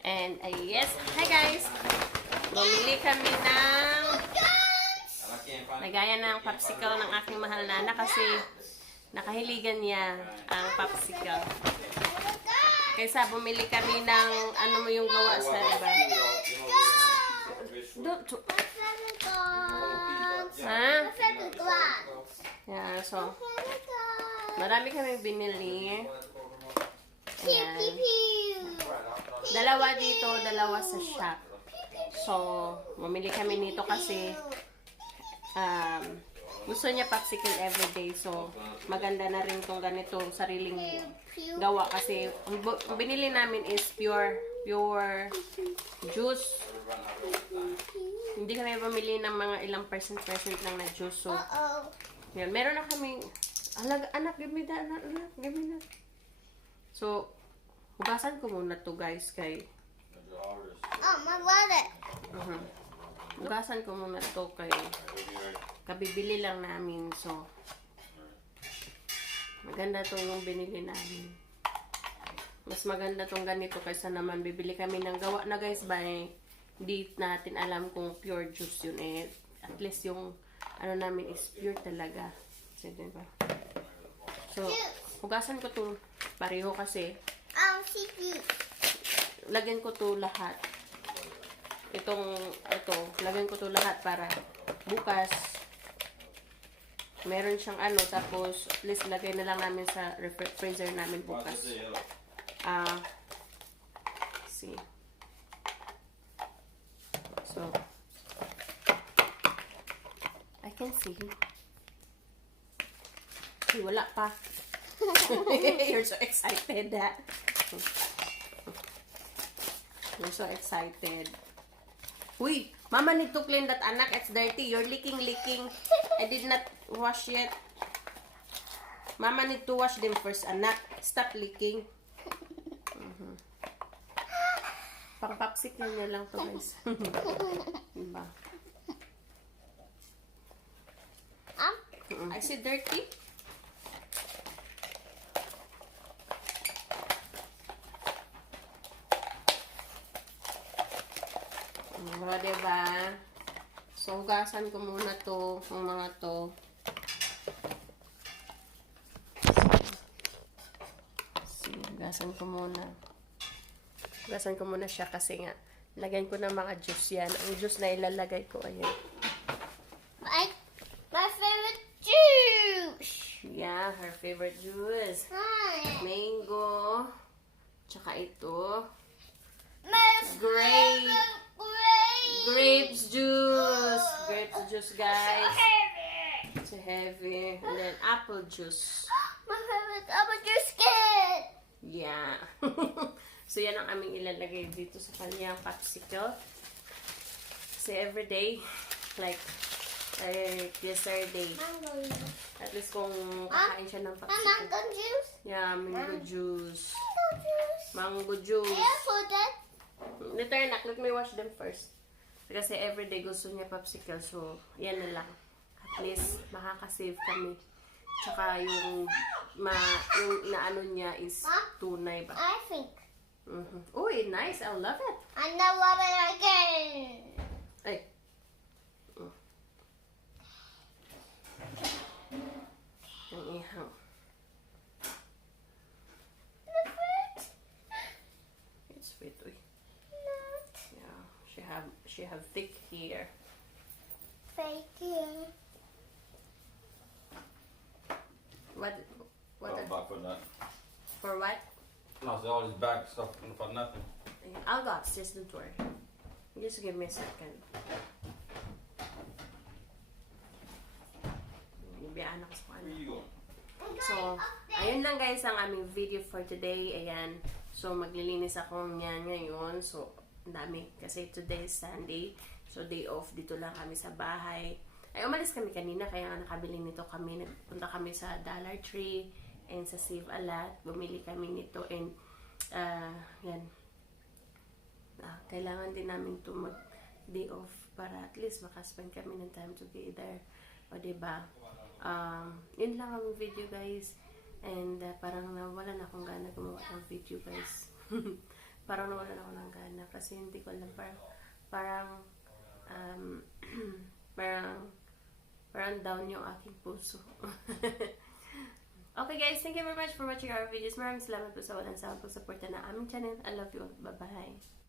And yes, hi guys! Bumili kami ng nagaya ng popsicle ng aking mahal na anak kasi nakahiligan niya ang popsicle. Kaysa bumili kami ng ano mo yung gawa sa iba. Ha? Yeah, so marami kami binili. Ayan. Dalawa dito, dalawa sa shop. So, bumili kami nito kasi gusto niya popsicle everyday. So, maganda na rin tong ganito, sariling gawa. Kasi, ang binili namin is pure juice. Hindi kami bumili ng mga ilang percent lang na juice. So, yan. Meron na kaming, anak, give me that, anak, give me that. So, hugasan ko muna to guys kay... Oh, my wallet. Hugasan ko muna to kay... Kabibili lang namin. So, maganda to yung binili namin. Mas maganda tong ganito kaysa naman bibili kami ng gawa na guys ba hindi natin alam kung pure juice yun eh. At least yung ano namin is pure talaga. So, diba? So, hugasan ko to pareho kasi lagyan ko to lahat. Ito, lagyan ko to lahat para bukas meron siyang ano, tapos at least lagay na lang namin sa freezer namin bukas. See. So, I can see. Hey, wala pa. You're so excited. You're so excited. Uy, Mama need to clean that, anak. It's dirty. You're licking. I did not wash yet. Mama need to wash them first, anak. Stop licking. Pang popsicle niya lang to, guys. Diba? I see dirty. O, diba? So, hugasan ko muna to, yung mga to. So, hugasan ko muna. Hugasan ko muna siya kasi nga, lagyan ko ng mga juice yan. Ang juice na ilalagay ko, ayan. My favorite juice! Yeah, her favorite juice. Hi. Mango. Tsaka ito. Grapes Grapes juice, guys. It's heavy. And then apple juice. My favorite apple juice kit. Yeah. So, yan ang aming ilalagay dito sa kanyang popsicle. Kasi everyday, like yesterday, at least kung kakain siya ng popsicle. Mango juice? Yeah, mango juice. Mango Can juice. you put that? Later, anak, let me wash them first. Kasi everyday gusto niya popsicle. So, yan na lang. At least, makakasave kami. Tsaka yung naano niya is tunay ba? I think. Uy, nice. I love it. I know what I again. Ay. Ang ihang. It's sweet, uy. Yeah, she have thick hair. Fake here. What For that. for what? No, so all this back stuff for nothing. I'll go upstairs, don't worry. Just give me a second. Ibiyaan ako sa Where ano. you going? So, ayun lang guys ang aming video for today. Ayan. So, maglilinis ako niyan ngayon. So, ang dami. Kasi today is Sunday. So, day off. Dito lang kami sa bahay. Ay, umalis kami kanina. Kaya nga nakabili nito kami. Nagpunta kami sa Dollar Tree and sa Save a Lot. Bumili kami nito. And, yan. Kailangan din namin ito mag-day off para at least makaspend kami ng time together. O, diba? Yun lang ang video guys. And parang nawala na akong gana gumawa ng video guys. parang nawalan ako ng gana kasi hindi ko alam, parang parang down yung aking puso. Okay guys, thank you very much for watching our videos. Maraming salamat po sa walang sawang pagsuporta na aming channel. I love you all. Bye-bye.